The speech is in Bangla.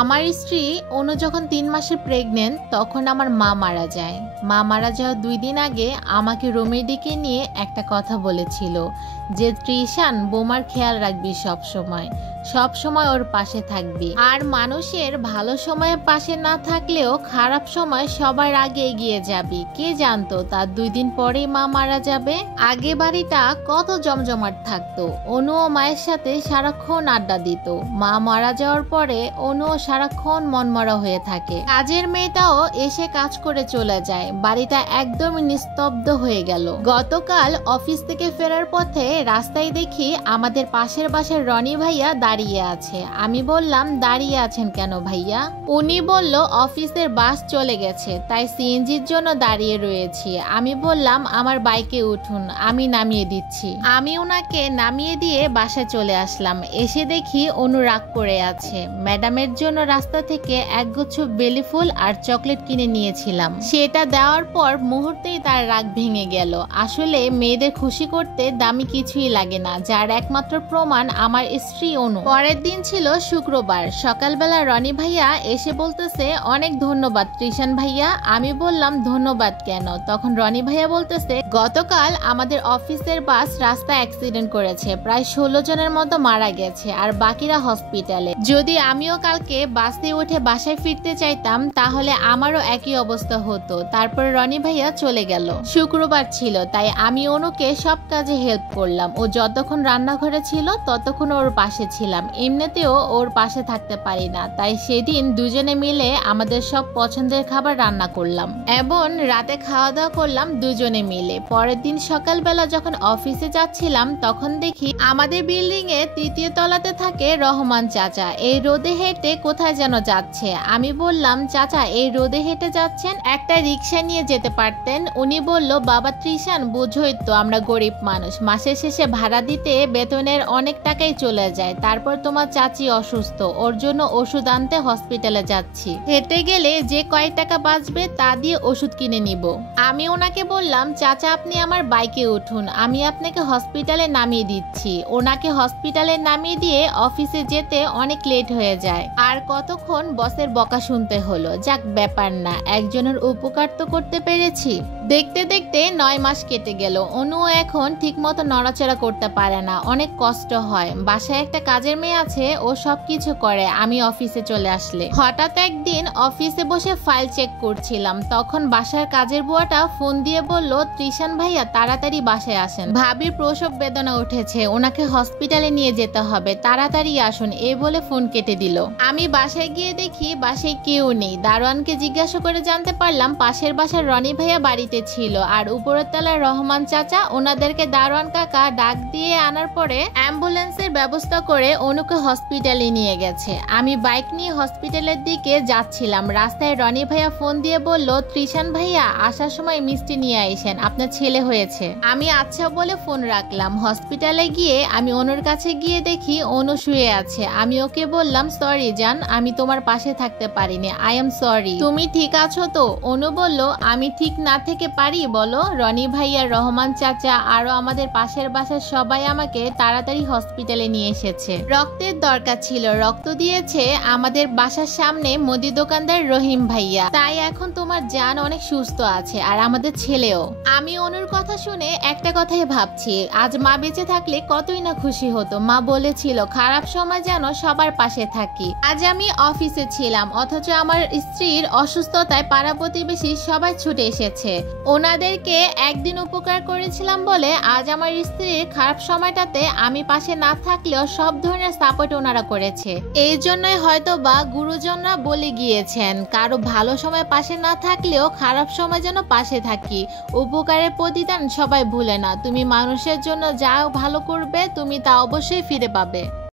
আমার স্ত্রী অনু যখন 3 মাসের প্রেগনেন্ট তখন আমার মা মারা যায়। মা মারা যাওয়ার 2 দিন আগে আমাকে রুমে ডেকে নিয়ে একটা কথা বলেছিল যে ত্রিশান বোমার খেয়াল রাখবি, সব সময় ওর পাশে থাকবি, আর মানুষের ভালো সময়ের পাশে না থাকলেও খারাপ সময় সবার আগে এগিয়ে যাবি। কে জানতো তার 2 দিন পরেই মা মারা যাবে। আগে বাড়িটা কত জমজমাট থাকতো। অনু ও মায়ের সাথে সারাক্ষণ আড্ডা দিত। মা মারা যাওয়ার পরে অনু সারাক্ষণ মনমরা হয়ে থাকে। কাজের মেয়েটাও এসে কাজ করে চলে যায়। বাড়িটা একদমই নিস্তব্ধ হয়ে গেল। গতকাল অফিস থেকে ফেরার পথে রাস্তায় দেখি আমাদের পাশের বাসার রনি ভাইয়া দাঁড়িয়ে আছে। আমি বললাম, দাঁড়িয়ে আছেন কেন ভাইয়া? উনি বলল, অফিসের বাস চলে গেছে তাই সিএনজির জন্য দাঁড়িয়ে রয়েছি। আমি বললাম, আমার বাইকে উঠুন, আমি নামিয়ে দিচ্ছি। আমি ওনাকে নামিয়ে দিয়ে বাসায় চলে আসলাম। এসে দেখি অনু রাগ করে আছে। ম্যাডামের জন্য রাস্তা থেকে একগুচ্ছ বেলি ফুল আর চকলেট কিনে নিয়েছিলাম। সেটা দেওয়ার পর মুহূর্তেই তার রাগ ভেঙে গেল। আসলে মেয়েদের খুশি করতে দামি কিছুই লাগে না, যার একমাত্র প্রমাণ আমার স্ত্রী অনু। পরের দিন ছিল শুক্রবার। সকালবেলা রনি ভাইয়া এসে বলতেছে, অনেক ধন্যবাদ ত্রিশান ভাইয়া। আমি বললাম, ধন্যবাদ কেন? তখন রনি ভাইয়া বলতেছে, গতকাল আমাদের অফিসের বাস রাস্তায় অ্যাক্সিডেন্ট করেছে, প্রায় 16 জনের মতো মারা গেছে আর বাকিরা হসপিটালে। যদি আমিও কালকে বাসে উঠে বাসায় ফিরতে চাইতাম তাহলে আমারও একই অবস্থা হতো। তারপরে রনি ভাইয়া চলে গেল। শুক্রবার ছিল তাই আমি অনুকে সব কাজে হেল্প করলাম। ও যতক্ষণ রান্নাঘরে ছিল ততক্ষণ ওর পাশে ছিলাম। এমনিতেও ওর পাশে থাকতে পারি না, তাই সেদিন দুজনে মিলে আমাদের সব পছন্দের খাবার রান্না করলাম এবং রাতে খাওয়া দাওয়া করলাম দুজনে মিলে। পরের দিন সকালবেলা যখন অফিসে যাচ্ছিলাম তখন দেখি আমাদের বিল্ডিং এ 3য় তলাতে থাকে রহমান চাচা। এই রোদে হেঁটে কোথায় যেন যাচ্ছে। আমি বললাম, চাচা এই রোদে হেঁটে যাচ্ছেন, একটা রিক্সা নিয়ে যেতে পারতেন। উনি বলল, বাবা ত্রিশান, বুঝোই তো আমরা গরিব মানুষ, মাসের শেষে ভাড়া দিতে বেতনের অনেক টাকাই চলে যায়। তারপর তোমার চাচি অসুস্থ, ওর জন্য ওষুধ আনতে হসপিটালে যাচ্ছি। হেঁটে গেলে যে কয় টাকা বাঁচবে তা দিয়ে ওষুধ কিনে নিব। আমি ওনাকে বললাম, চাচা আপনি আমার বাইকে উঠুন, আমি আপনাকে হসপিটালে নামিয়ে দিচ্ছি। ওনাকে হসপিটালে নামিয়ে দিয়ে অফিসে যেতে অনেক লেট হয়ে যায়। আর কতক্ষণ বসের বকা শুনতে হলো। যাক, ব্যাপার না, একজনের উপকার তো করতে পেরেছি। দেখতে দেখতে 9 মাস কেটে গেল। অনু এখন ঠিক মতো নড়াচড়া করতে পারে না, অনেক কষ্ট হয়। বাসায় একটা কাজের মেয়ে আছে, ও সবকিছু করে আমি অফিসে চলে আসলে। হঠাৎ একদিন অফিসে বসে ফাইল চেক করছিলাম, তখন বাসার কাজের বুয়াটা ফোন দিয়ে বলল, ত্রিশান ভাইয়া তাড়াতাড়ি বাসায় আসেন, ভাবির প্রসব বেদনা উঠেছে, ওনাকে হসপিটালে নিয়ে যেতে হবে, তাড়াতাড়ি আসুন। এই বলে ফোন কেটে দিল। আমি বাসায় গিয়ে দেখি বাসায় কেউ নেই। দারোয়ানকে জিজ্ঞাসা করে জানতে পারলাম পাশের বাসার রনি ভাইয়া বাড়িতে ছিল আর উপরের তলার রহমান চাচা। ওনাদেরকে দারোয়ান কাকা ডাক দিয়ে আনার পরে অ্যাম্বুলেন্সের ব্যবস্থা করে অনুকে হসপিটালে নিয়ে গেছে। আমি বাইক নিয়ে হসপিটালের দিকে যাচ্ছিলাম। রাস্তায় রনি ভাইয়া ফোন দিয়ে বলল, ত্রিশান ভাইয়া আসার সময় মিষ্টি নিয়ে আইসেন, আপনার ছেলে হয়েছে। আমি আচ্ছা বলে ফোন রাখলাম। হসপিটালে গিয়ে আমি অনুর কাছে গিয়ে দেখি অনু শুয়ে আছে। আমি ওকে বললাম, সরি জান, আমি তোমার পাশে থাকতে পারিনি, আই এম সরি। তুমি ঠিক আছো তো? অনু বলল, আমি ঠিক না থেকে পারি বলো? রনি ভাইয়া, রহমান চাচা আরো আমাদের পাশের বাসার সবাই আমাকে তাড়াতাড়ি হসপিটালে নিয়ে এসেছে। রক্তের দরকার ছিল, রক্ত দিয়েছে আমাদের বাসার সামনে মুদি দোকানদার রহিম ভাইয়া। তাই এখন তোমার জান অনেক সুস্থ আছে আর আমাদের ছেলেও। আমি অনুর কথা শুনে একটা কথাই ভাবছি, আজ মা বেঁচে থাকলে কতই না খুশি হতো। মা বলেছিল খারাপ সময় যেন সবার পাশে থাকি। আজ আমি অফিসে ছিলাম অথচ আমার স্ত্রীর অসুস্থতায় পাড়া প্রতিবেশী সবাই ছুটে এসেছে। ওনাদেরকে একদিন উপকার করেছিলাম বলে আজ আমার স্ত্রীর খারাপ সময়টাতে আমি পাশে না থাকলেও সব ধরনের সাপোর্ট ওনারা করেছে। এই জন্যই হয়তো বা গুরুজনরা বলে গিয়েছেন, কারো ভালো সময় পাশে না থাকলেও খারাপ সময় যেন পাশে থাকি। উপকারের প্রতিদান সবাই ভুলে না। তুমি মানুষের জন্য যা ভালো করবে তুমি তা অবশ্যই ফিরে পাবে।